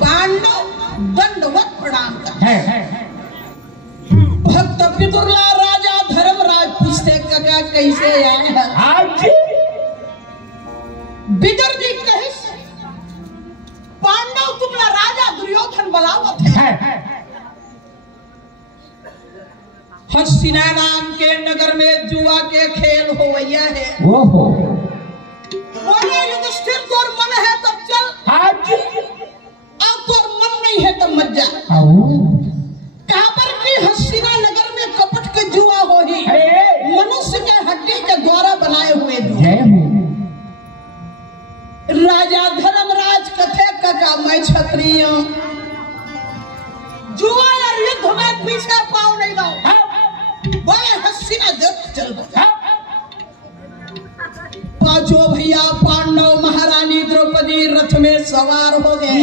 पांडव दंडवत प्रणाम करते भक्त पितुरला राजा धर्मराज पूछते क्या कैसे आए हैं विदुर जी कहे पांडव तुमला राजा दुर्योधन बुलावत है हस्तिना नाम के नगर में जुआ के खेल होवैया है बोले युधिष्ठिर तोर मन है तब चल अब तोर मन नहीं है तब मत जा कहां पर की हस्तिना नगर में कपट के जुआ हो ही मनुष्य के हड्डी के द्वारा बनाए हुए राजा धर्मराज कथे का मैं क्षत्रिय जुआ या युद्ध में पीछे पाँव नहीं दो बोले हस्तिना जब चल पांचों भैया पांडव महारानी द्रौपदी रथ में सवार हो गए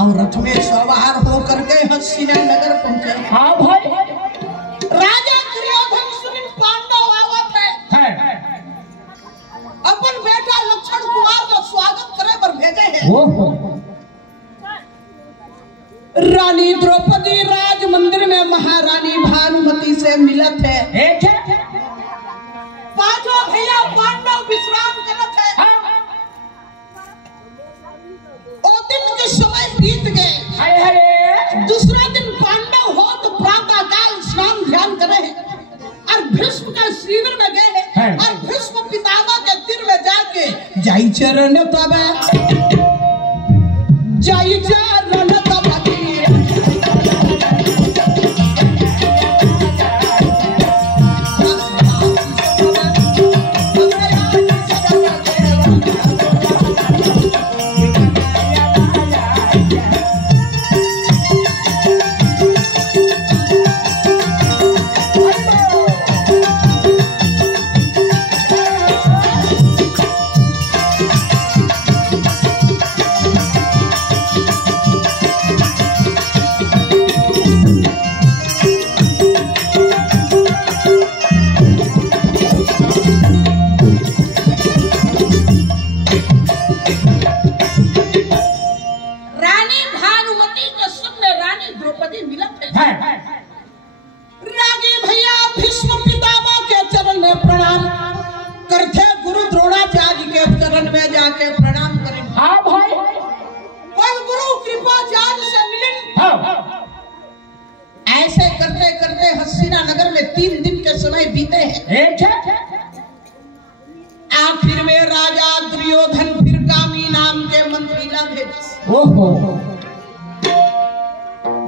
और रथ में सवार होकर के हस्तिना नगर पहुंचे राजा दुर्योधन सुनिल पांडव आवत है अपन बेटा लक्ष्मण कुमार का स्वागत करे पर भेजे हैं रानी द्रौपदी राज मंदिर में महारानी भानुमति से मिलत है पांचों भैया पांडव विश्राम करत है और दिन के समय बीत गए दूसरा दिन पांडव हो तो प्रातः काल स्नान ध्यान करे और भीष्म के शिविर में गए और भीष्म पितामह के तीर में जाके जाई चरण तब जाई चरण तब ऐसे करते करते हस्तिना नगर में 3 दिन के समय बीते हैं आखिर में राजा दुर्योधन फिर कामी नाम के मंत्री ला भेजे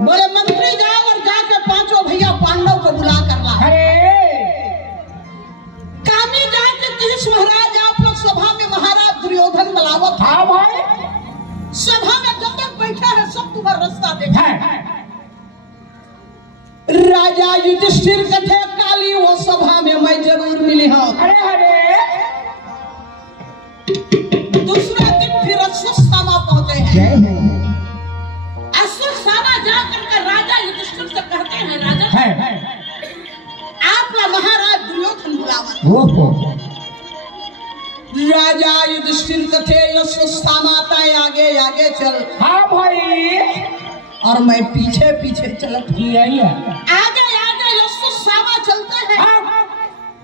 बोले मंत्री जाओ और जाके पांचों भैया पांडव को बुला कर ला कामी जाके तीस महाराज आप लोग सभा में महाराज दुर्योधन बुलावत सभा में जब तक बैठा है सब तुम्हारा रास्ता देखा राजा युधिष्ठिर कथे काली वो सभा में मैं जरूर मिली हूँ दूसरे दिन फिर अश्वस्थामा पहुंचे हैं अश्वस्थामा जाकर के राजा युधिष्ठिर से कहते हैं राजा आपका महाराज दुर्योधन बुलावत राजा युधिष्ठिर कथे अश्वस्थामा आगे आगे चल और मैं पीछे पीछे चलत आगे आगे अश्वस्थामा चलते हैं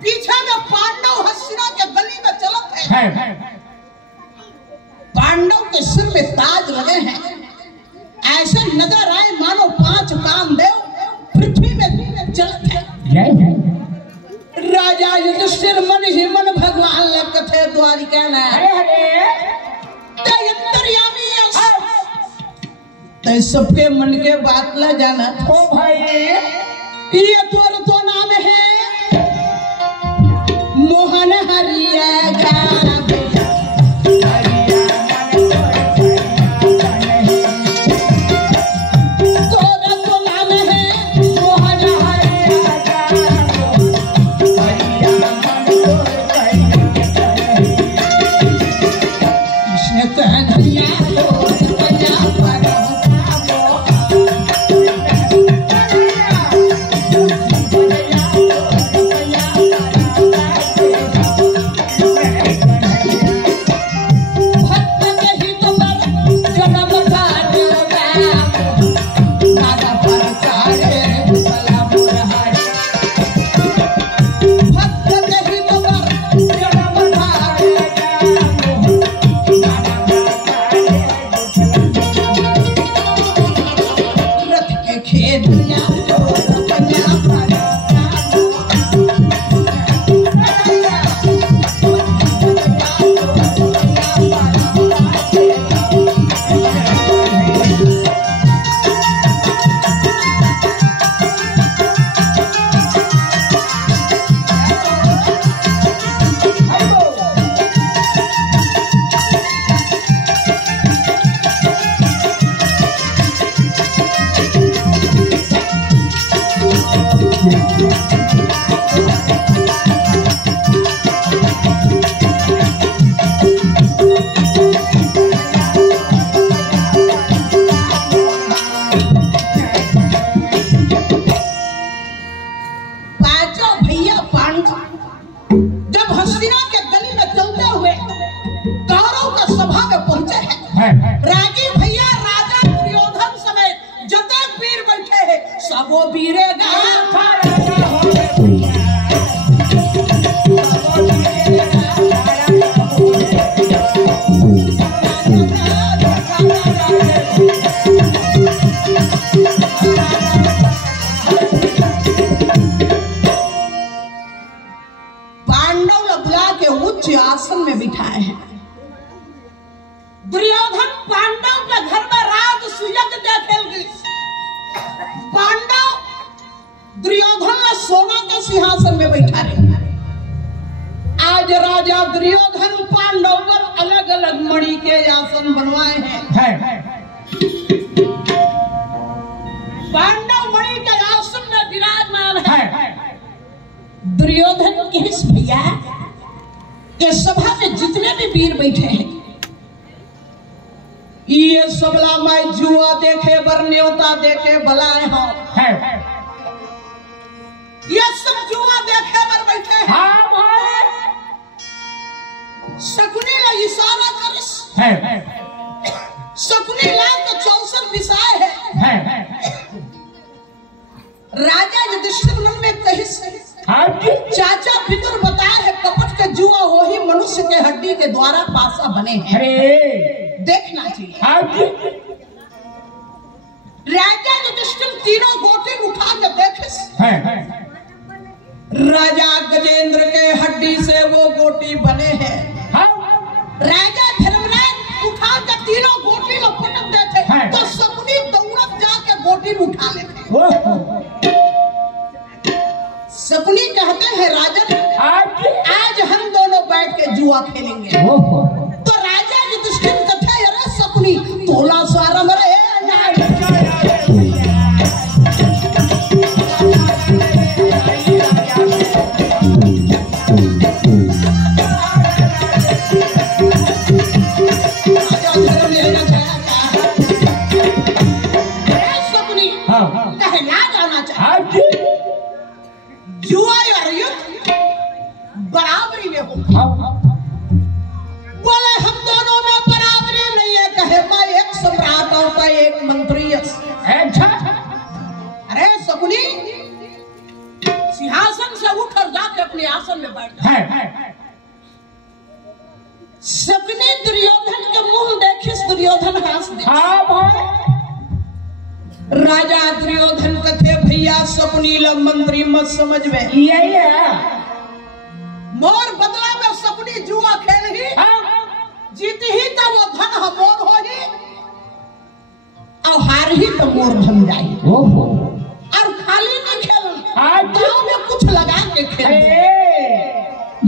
पीछे में पांडव हस्तिना के गली में चलत है पांडव के सिर में ताज लगे हैं ऐसे नजर आए मानो 5 कामदेव पृथ्वी में चलत है राजा युधिष्ठिर मन ही मन भगवान ने कथे द्वारिका में ते सबके मन के बात ला जाना तो भाई ये तो नाम है मोहन हरिया रागी भैया राजा दुर्योधन समेत जते वीर बैठे हैं सबो वीरे आसन में बिठाए हैं। दुर्योधन पांडव के घर में राज सुयज्ञ देखेंगे। पांडव दुर्योधन ने सोना के सिंहासन में बैठा रहे। आज राजा दुर्योधन पांडव पर अलग अलग मणि के आसन बनवाए हैं। पांडव मणि के आसन में विराजमान है। दुर्योधन किस भैया के सभा में जितने भी वीर बैठे हैं ये सबला माई जुआ देखे बर न्योता देखे बलाए हो ये सब जुआ देखे बर बैठे हैं। शकुनी ला इशारा करिस शकुनी लाल का 64 विषय है। राजा युधिष्ठिर मन में कहिस चाचा पितुर बताए है कपट के जुआ हो ही मनुष्य के हड्डी के द्वारा पासा बने हैं। देखना चाहिए। राजा युधिष्ठिर तीनों गोटी उठा के देखे राजा गजेंद्र के हड्डी से वो गोटी बने हैं। राजा धर्मराज उठा के तीनों गोटी को पटक देते तो शकुनी दौड़त जाके गोटी उठा लेते। शकुनी कहते हैं राजन आज हम दोनों बैठ के जुआ खेलेंगे। तो राजा युधिष्ठिर कहते अरे शकुनी तोला सारा मरे शकुनी कहे ना जाना चाहिए जुआ और युद्ध बराबरी में हो। बोले हम दोनों में बराबरी नहीं है। कहे मैं एक सम्राट हूं तो एक मंत्री। अरे शकुनी सिंहासन से उठकर जाके अपने आसन में बैठ गए। शकुनी दुर्योधन के मुंह देखिस दुर्योधन हंस दे। राजा दुर्योधन कथे भैया शकुनी ला मंत्री मत समझ में मोर बदला में शकुनी जुआ खेल ही जीती ही तो वो धन मोर हो ही और हार ही तो मोर धन जाए। और खाली नहीं खेल गाँव में कुछ लगा के खेल।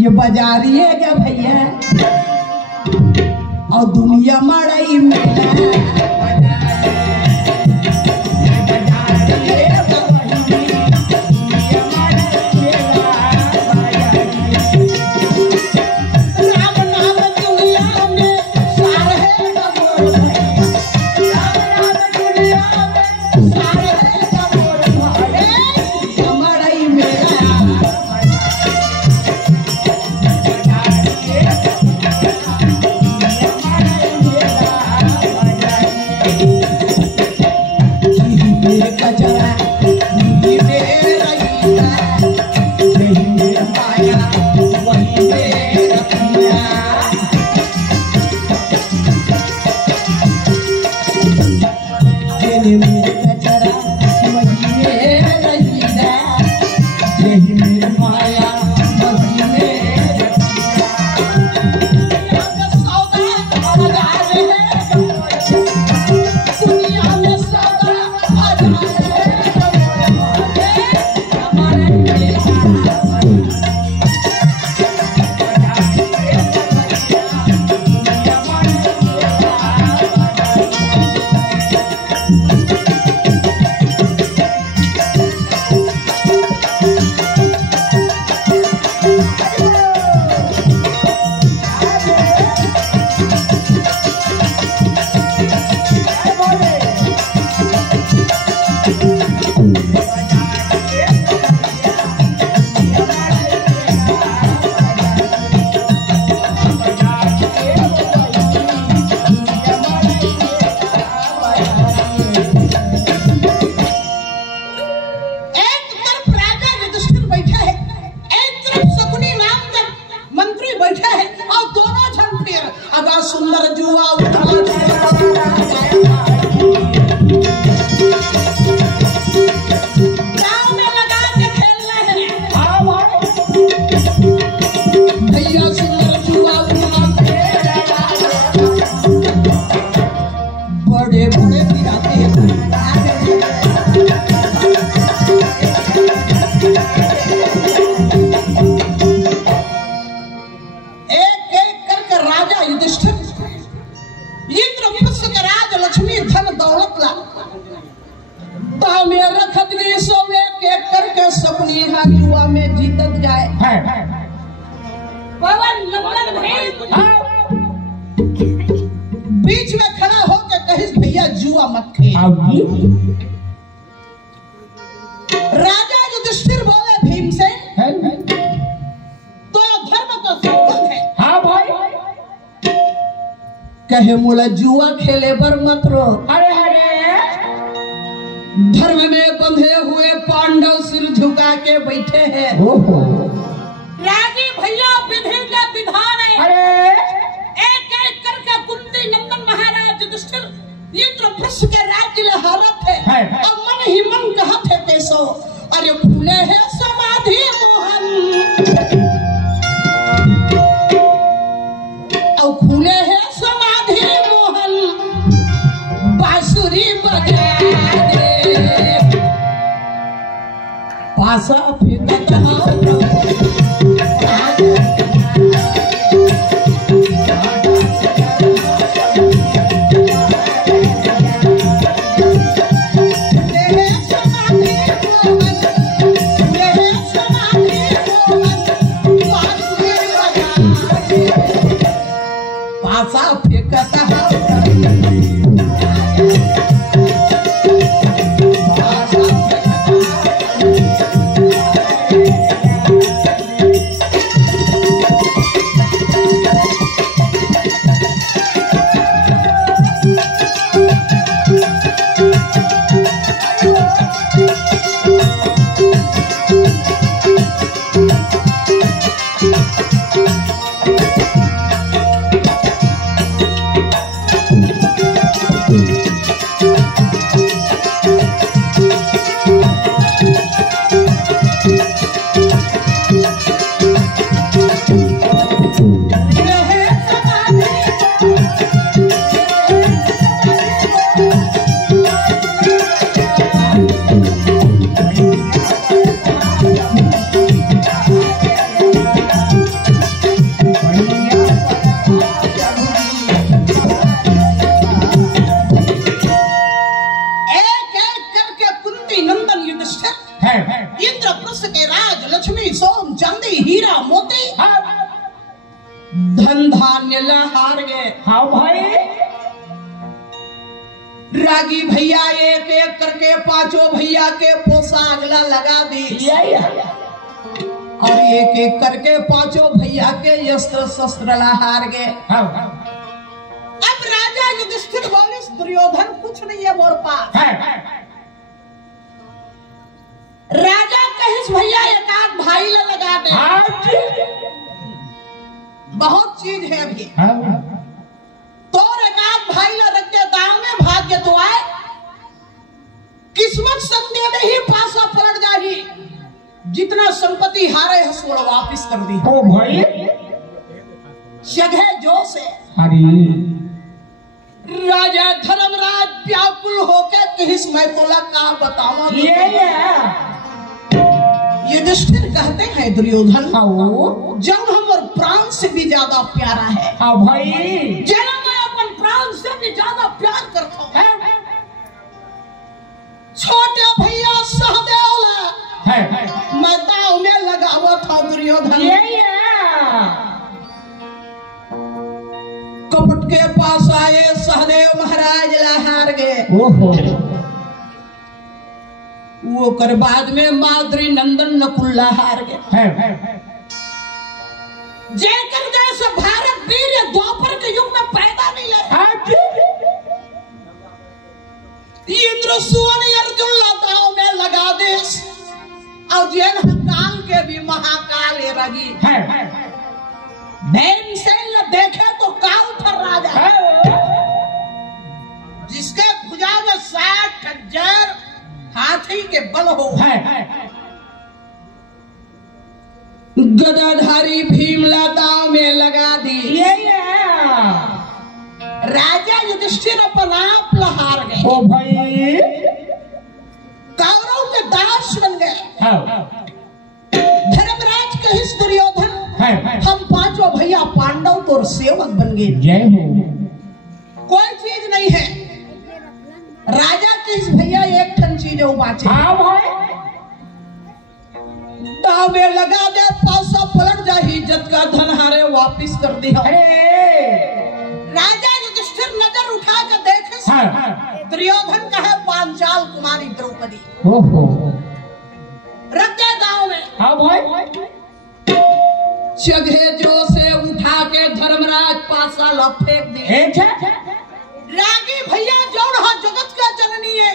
ये बाजारी है क्या भैया और दुनिया मड़ाई में सुंदर जुआ उठा गाँव में लगा के खेल रहे हैं। हाँ भाई भैया सुंदर जुआ उठा बड़े बड़े गिराते हैं। जुआ में जीतत जाए बीच में खड़ा होकर कहिस भैया जुआ मत खेल। राजा युधिष्ठिर बोले भीम से तो धर्म तो संगत है। हाँ भाई कहे मोला जुआ खेले पर मत रो। अरे धर्म में बंधे हुए पांडव सिर झुका के बैठे हैं। राजी भैया विधि का विधान है। अरे एक एक करके कुंती नंदन महाराज युधिष्ठिर इंद्रप्रस्थ के राज्य में हारत है। अब मन ही मन कहत है कैसो अरे फूले है समाधि मोहन और फूले है समाधि मोहन बांसुरी बजा दे पासा फेंकत पासा फेंकत इंद्रप्रस्थ के राज लक्ष्मी सोम चांदी हीरा मोती धन धान्य हार गए। हाँ भाई रागी भैया एक एक करके पांचों भैया के पोशाकला लगा दी और एक एक करके पांचों भैया के अस्त्र शस्त्र हार गए। अब राजा युधिष्ठिर बोले दुर्योधन कुछ नहीं है मोर पास। राजा कहिस भैया एक आध भाई लगा दे। बहुत चीज है अभी तो एक आध भाई रख के दांव में भाग्य तो आए किस्मत संदेह नहीं पासा पलट जाही जितना संपत्ति हारे हसोड़ वापिस कर दी। ओ भाई जगह जो से राजा धर्मराज व्याकुल होकर कहिस मैं तोला का बताऊं। युधिष्ठिर कहते हैं दुर्योधन जब हम और प्राण से भी ज्यादा प्यारा है। हाँ भाई जब मैं अपन प्राण से भी ज्यादा प्यार करता हूँ। छोटे भैया सहदेव मैं दाव में लगावा था दुर्योधन। कपट के पास आए सहदेव महाराज हार गए। वो कर बाद में माद्री नंदन नकुल्ला हार गए। जयकर जैसे भारत वीर द्वापर के युग में पैदा नहीं लगा। इंद्र सुवन अर्जुन लताओं में लगा दे और जेल काल के भी महाकाल रगी भीमसेन देखे तो काल था राजा, जिसके भुजा में 60,000 हाथी के बल हो। गदाधारी भीम दांव में लगा दी। राजा युधिष्ठिर अपना आप हार गए। ओ भाई कौरव के दास बन गए। धर्मराज के हिस दुर्योधन हम पांचों भैया पांडव तो सेवक बन गए। जय हो। कोई चीज नहीं है राजा के इस भैया, एक ठन चीज है वो बाँचे। दाव में लगा दे, पासा पलट जा, इज्जत का धन हारे वापिस कर दिया। राजा युधिष्ठिर नजर उठा कर देखे दुर्योधन का है पांचाल कुमारी द्रौपदी। रख दे गाँव में। जगह जो से उठा के धर्मराज पासा लप फेंक दिए। रागी भैया जौन हा जगत का जननी है,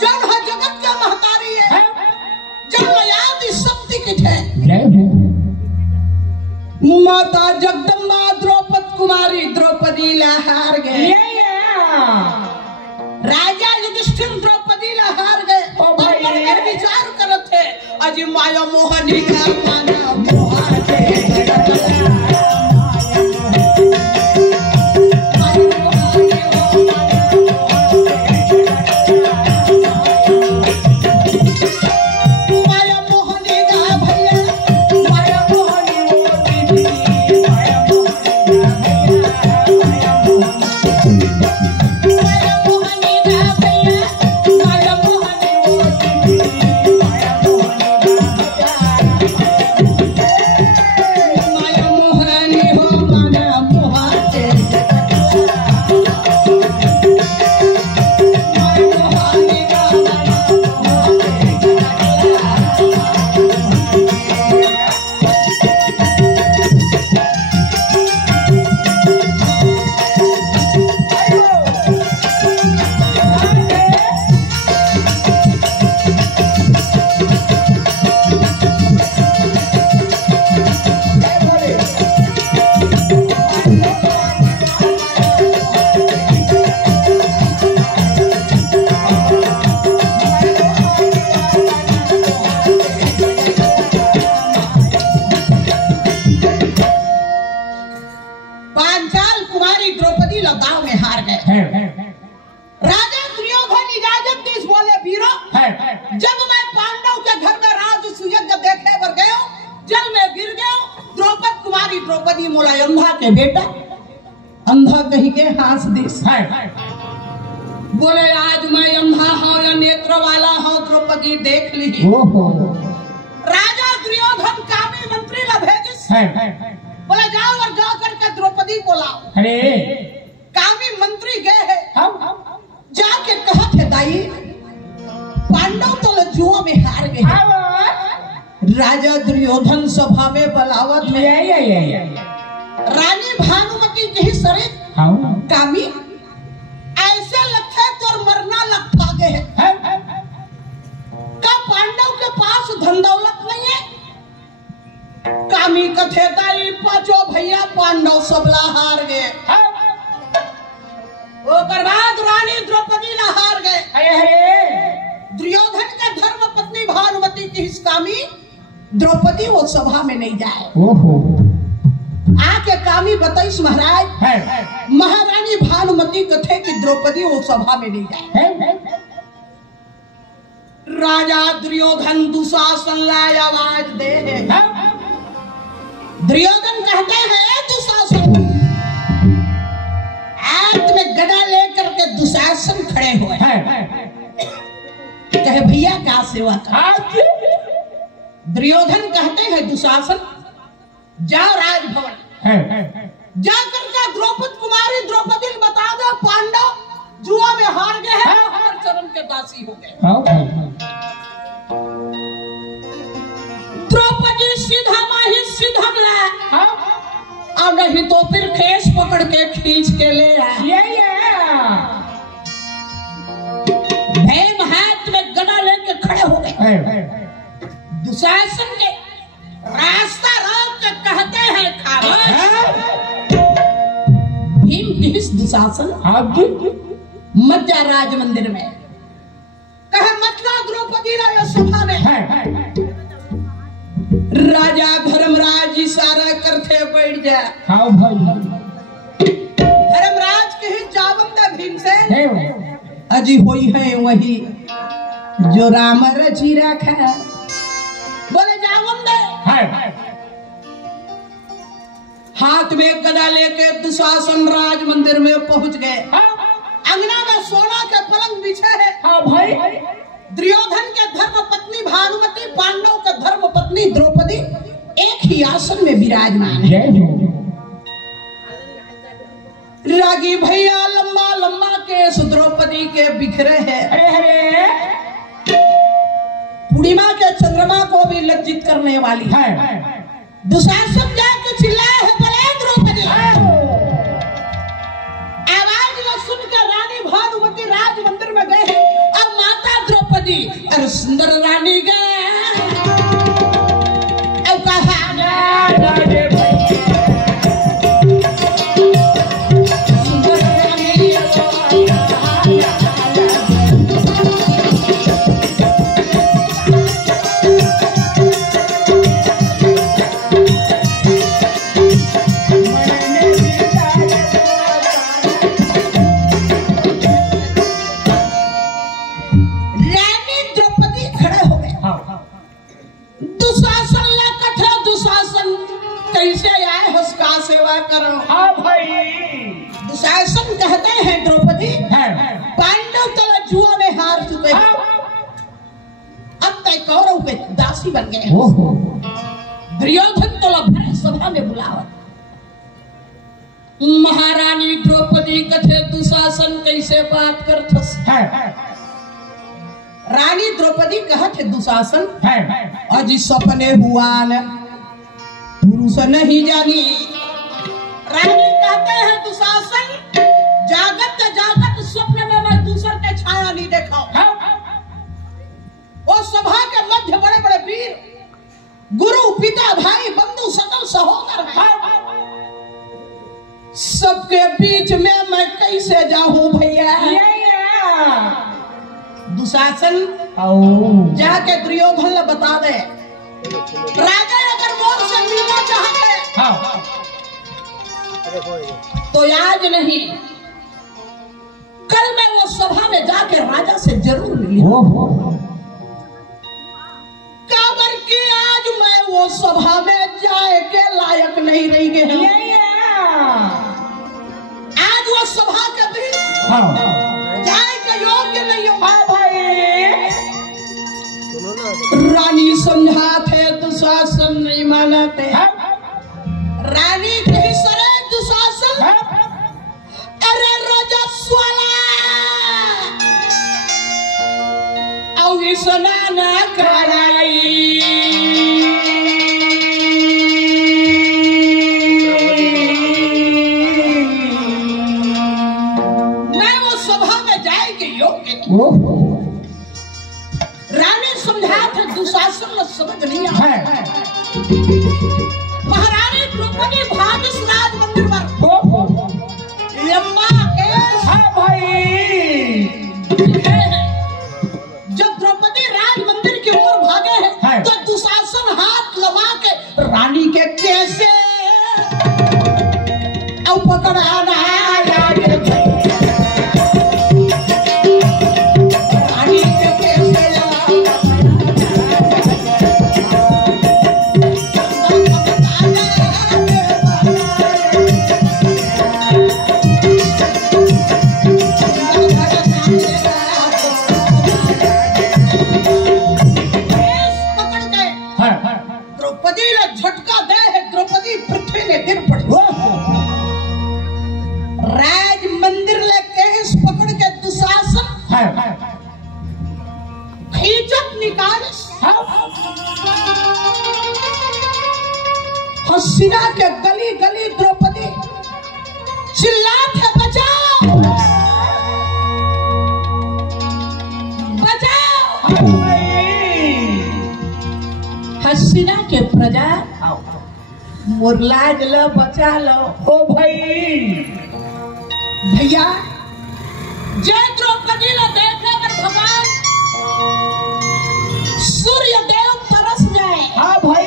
जौन हा जगत का महतारी है, जब याद इस शक्ति की है। माता जगदम्बा द्रौपद कुमारी द्रौपदी हार गए। राजा युधिष्ठिर द्रौपदी हार गए। और मन में विचार करत थे अजी माया मोहनी का माना मोहा के के बेटा अंधा कहीं के हाथ देश बोले आज मैं अंधा हूँ या नेत्र वाला हूँ, द्रौपदी देख ली। राजा दुर्योधन कामी मंत्री ला भेजिस, बोले जाओ और जा करके द्रौपदी को लाओ। कामी मंत्री गए है, जाके कहा थे दाई पांडव तो जुआ में हार गए। राजा दुर्योधन सभा में बलावत है रानी भानुमती के सरे कामी ऐसे लगता है तो मरना लगता गए का पांडव के पास धन दौलत नहीं है। कामी कथे ताई पांचों भैया पांडव सबला हार गए। वो बर्बाद रानी द्रौपदी ला हार गए। दुर्योधन का धर्म पत्नी भानुमती की कामी द्रौपदी वो सभा में नहीं जाए। आके कामी बताइस महाराज महारानी भानुमती कथे की द्रौपदी वो सभा में नहीं जाए। राजा दुर्योधन दुशासन लाए आवाज दे। दुर्योधन कहते हैं दुशासन हाथ में गदा लेकर के दुशासन खड़े हुए कहे भैया क्या सेवा कर। दुर्योधन कहते हैं दुशासन जाओ राजभवन जाकर के द्रौपद कुमारी द्रौपदी बता दो पांडव जुआ में हार गए हैं, हर चरण के दासी हो गए। द्रौपदी सीधा माही सीधा ला और नहीं तो फिर केस पकड़ के खींच के ले भीम हाथ में गदा लेके खड़े हो गए। दुशासन के रास्ता रोक के कहते हैं खामोश दुशासन मध्य राज मंदिर में कहे मथुरा द्रौपदी राय सभा में राजा धर्मराज इशारा करते बैठ जा। हाँ भाई धर्मराज के ही जावंदे भीमसेन अजी होई है वही जो राम रची रखा। बोले जावंदे हाथ में गदा लेके दुशासन राज मंदिर में पहुंच गए। अंगना में सोना के पलंग बिछे है। हाँ भाई दुर्योधन के धर्म पत्नी भानुमति, पांडव के धर्म पत्नी द्रौपदी एक ही आसन में विराजमान है। रागी भैया लंबा लंबा केस द्रौपदी के बिखरे हैं। पूर्णिमा के चंद्रमा को भी लज्जित करने वाली है। दुशासन जाके चिल्लाए है, बोले द्रौपदी। आवाज न सुन के रानी भानुमति राज मंदिर में गए हैं। अब माता द्रौपदी और सुंदर रानी गए अब कहा दुशासन कहते हैं द्रौपदी पांडव तो जुआ में हार चुके हैं, अब तक कौरव के दासी बन गए। दुर्योधन तो भरे सभा में बुलावा। महारानी द्रौपदी कथे दुशासन कैसे बात करथस। रानी द्रौपदी कहत दुशासन अज सपने हुआ न पुरुष नहीं जानी। रानी कहते हैं दुशासन जागत जागत स्वप्न में मैं दूसर के छाया नहीं देखा। और सभा के मध्य बड़े बड़े वीर गुरु पिता भाई बंधु सकल सहोदर हैं। सबके बीच में मैं कैसे जाऊं भैया। दुशासन जाके दुर्योधन ने बता दे राजा अगर मोर से मिलना चाहते तो आज नहीं कल मैं वो सभा में जाके राजा से जरूर मिली। काबर की आज मैं वो सभा में जाए के लायक नहीं रही गई। आज वो सभा के भी जाए के योग्य नहीं हो। भाई रानी समझाते दुशासन नहीं मानते। रानी कही सरे दुशासन अरे रजस्वला अविसना न कराई। मैं वो सभा में जाएगी योग्य। रानी समझाते दुशासन ने समझ नहीं आया। महारानी द्रौपदी भाग्य राज मंदिर पर लंबा केस भाई। जब द्रौपदी राज मंदिर की ओर भागे हैं तो दुशासन हाथ लगा के रानी के कैसे पकड़ाना रानी के कैसे झटका दे है। द्रौपदी पृथ्वी में गिर पड़ी। राज मंदिर ले केस पकड़ के दुशासन खींचत निकाले। हसीना के गली गली द्रौपदी चिल्लाते बचाओ बचाओ। हसीना के प्रजा मुरलाज लो बचा लो। ओ भाई भैया जय द्रौपदी ने देखे कर भगवान सूर्य देव तरस जाए। हाँ भाई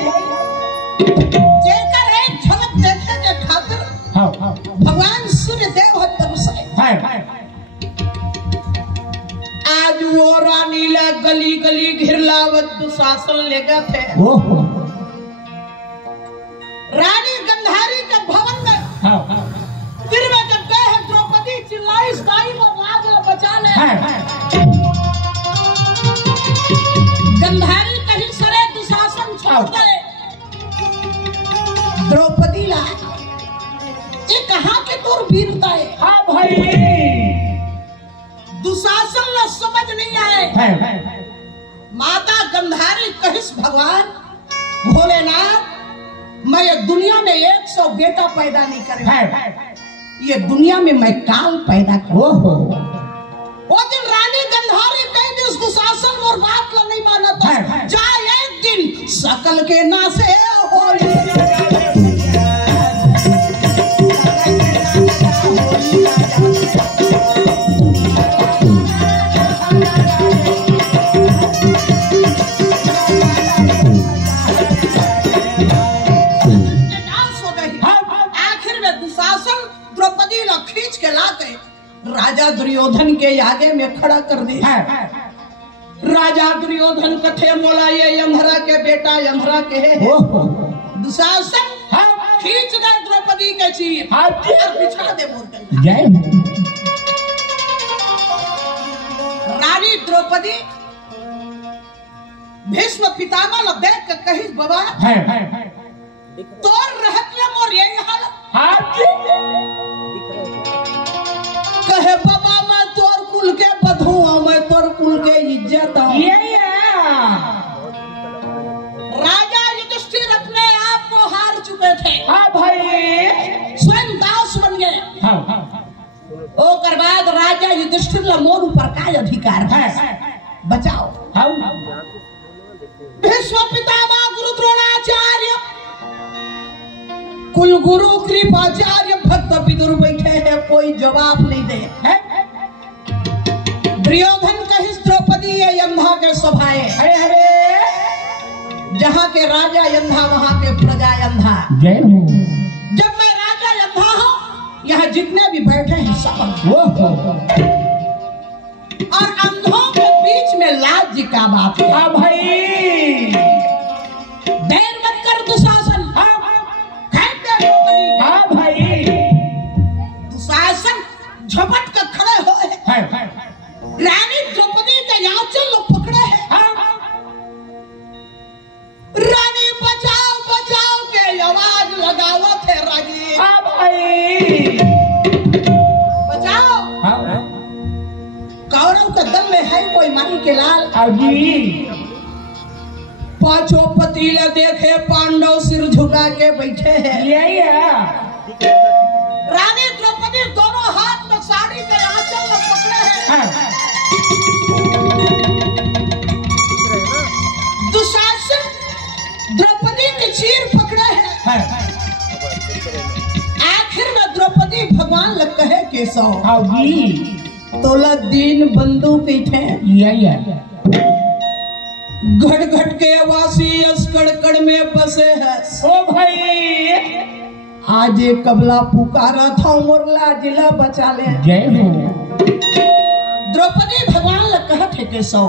जेकर एक झलक देखे के खातिर भगवान सूर्य देव तरसाए। आज वो रानी ले गली गली घिरलावत दुशासन ले गए थे। रानी गंधारी के भवन में फिर में जब गए हैं द्रौपदी चिल्लाई साई और राज बचा ले। गंधारी कहीं सरे दुशासन छोड़ गए। द्रौपदी ला ये कहाँ के तोर वीरता है। हाँ भाई दुशासन ला समझ नहीं आए। माता गंधारी कहिस भगवान भोलेनाथ मैं ये दुनिया में 100 बेटा पैदा नहीं करेगा। ये दुनिया में मैं काल पैदा करूं। वो दिन रानी गंधारी कह दी उसको शासन और बात ला नहीं माना था। जा एक दिन सकल के नासे खींच के लाके राजा दुर्योधन के आगे में खड़ा कर दी। राजा दुर्योधन कथे मोला ये यमहरा के बेटा यमहरा के दुशासन खींच दे द्रौपदी के चीर बिछा दे मूर्ति। रानी द्रौपदी भीष्म पितामह ने देख कर कही बाबा तोर रहत में मोर यही हालत। कहे बाबा मैं तोर कुल के बधू हूं मैं तोर कुल के इज्जत हूं। राजा युधिष्ठिर अपने आप को हार चुके थे। हाँ भाई स्वयं दास बन गए। ओकर बाद राजा युधिष्ठिर ला मोर ऊपर का अधिकार है बचाओ। भीष्म पितामह गुरु द्रोणाचार्य कुल गुरु कृपाचार्य भक्त विदुर बैठे हैं कोई जवाब नहीं दे। दुर्योधन कहिस द्रौपदी ये यमधा के सभाए। जहाँ के राजा यंधा वहाँ के प्रजा यंधा। जब मैं राजा यंधा हूँ यहाँ जितने भी बैठे हैं सब और अंधों के बीच में लाज का बात है। भाई देर मत कर दुशासन। हाँ भाई दुशासन झपट कर खड़े हुए। रानी द्रौपदी के आंचल पकड़े हैं। रानी बचाओ बचाओ के आवाज लगाओ थे रानी। हाँ भाई बचाओ। कौरव के दल में है कोई मानी के लाल। पांचों पतीले देखे पांडव सिर झुका के बैठे हैं। रानी द्रौपदी दोनों हाथ में साड़ी के आंचल पकड़े हैं। दुशासन द्रौपदी के चीर पकड़े हैं। आखिर में द्रौपदी भगवान लग कहे केशव तोला दीन बंदूक थे घट घट के वासी अस्कड़ में बसे है। ओ भाई आज एक कबला पुकारा था मोरला जिला बचा ले। जय हो द्रौपदी भगवान लग कहत है केशव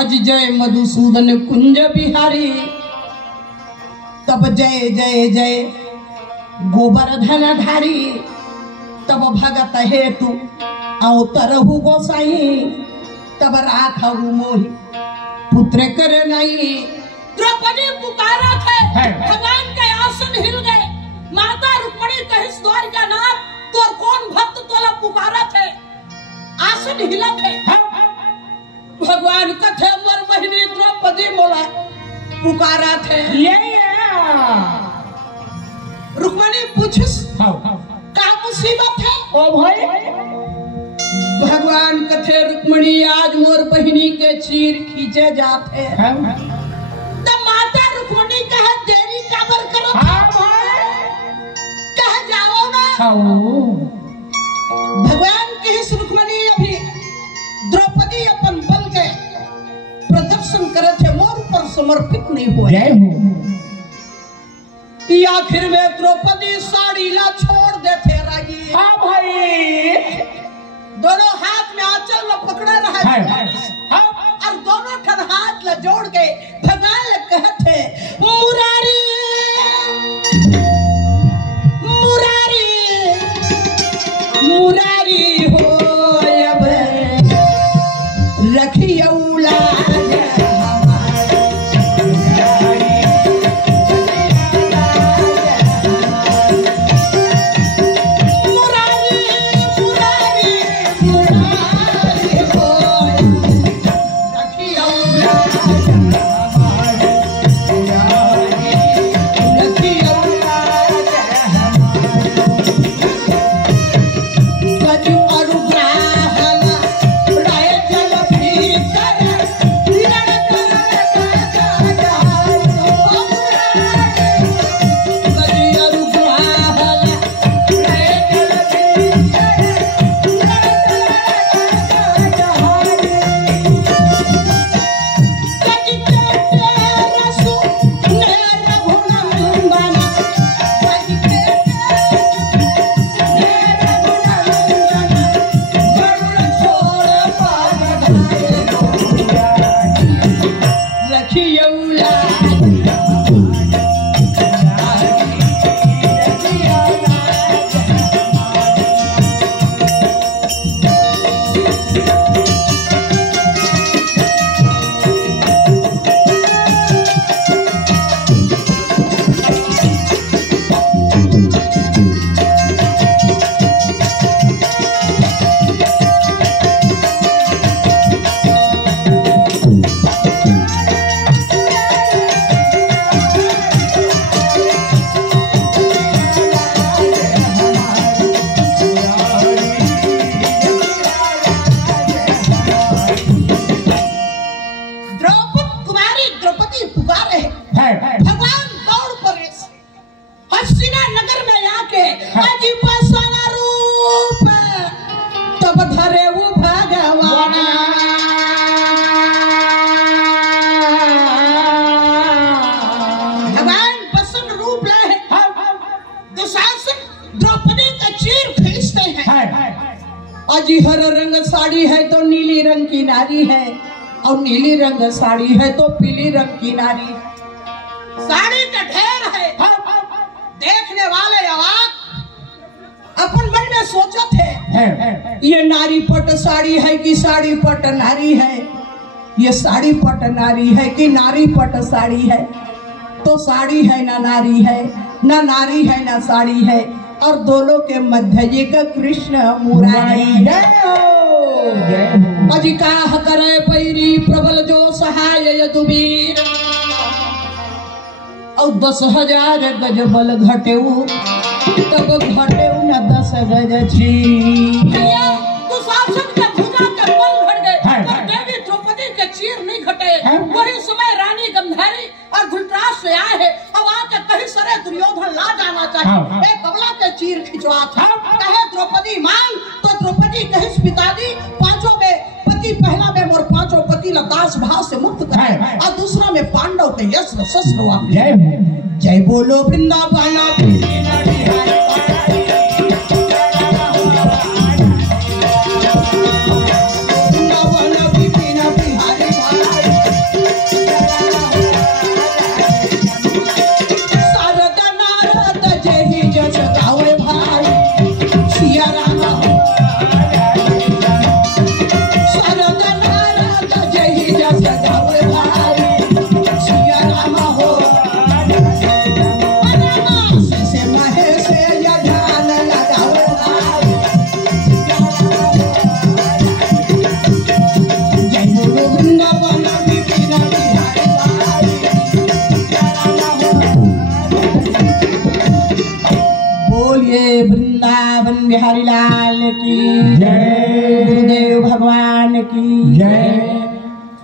अज जय मधुसूदन कुंज बिहारी तब जय जय जय गोवर्धन धारी तब भगत हेतु अवतरहु गोसाई तब राखहु मोहि पुत्र कर नहीं। द्रौपदी पुकारा थे भगवान के आसन हिल गए। माता रुक्मणी कहिस द्वारिकानाथ तोर कौन भक्त तोला पुकारा थे आसन हिला थे। भगवान कथे मोर बहिनी द्रौपदी मोला पुकारा थे। रुक्मणी पूछिस का मुसीबत है। ओ भाई भगवान कथे रुक्मणी आज मोर बहिनी के चीर खींचे जाते हैं। तब माता रुक्मणी कहे देरी काबर करो। कह जाओ ना। भगवान के रुक्मणी अभी द्रौपदी अपन बल के प्रदर्शन करे थे, मोर पर समर्पित नहीं हुए। जय हो। आखिर में द्रौपदी साड़ी ला छोड़ देते रही। हाँ भाई, दोनों हाथ में आंचल ला पकड़े रहे और दोनों ठन हाथ ला जोड़ के भगवान ले कहते मुरारी मुरारी मुरारी हो अब रखियो लाज भगवान दौड़ पड़े हसीना नगर में आके अजीबसाना रूप तब धरे वो भगवान भगवान बसन रूप लाए दुशासन द्रौपदी का चीर खींचते हैं। अजी हर रंग साड़ी है तो नीली रंग की नारी है और नीली रंग साड़ी है तो पीली रंग की नारी। साड़ी का ढेर है, देखने वाले अवाक अपन मन में सोचे थे ये नारी पट साड़ी है कि साड़ी पट नारी है, ये साड़ी पट नारी है कि नारी पट साड़ी है। तो साड़ी है ना नारी है, ना नारी है ना साड़ी है, और दोनों के मध्य एक कृष्ण मुरारी है। अजी काह करे पैरी प्रबल जो सहाय यदुवीर और 10,000 गज बल घटेऊ तब घटेऊ न 10 गज छी। तो शासन का भुजा के बल घट गए तो देवी द्रौपदी के चीर नहीं घटे। वही समय रानी गंधारी और धृतराष्ट्र से आए हैं और आके कहीं सरे दुर्योधन ला जाना चाहिए, एक कमला के चीर खिंचवा था। कहे द्रौपदी मांग तो द्रौपदी कहे पिताजी पांचों में पति पहला में मोर पांचों पति दास भाव से मुक्त करे और दूसरा में पांडव के यश शस्त्र वापस। जय बोलो वृंदावन वृंदावन बिहारी लाल की जय, गुरुदेव भगवान की जय।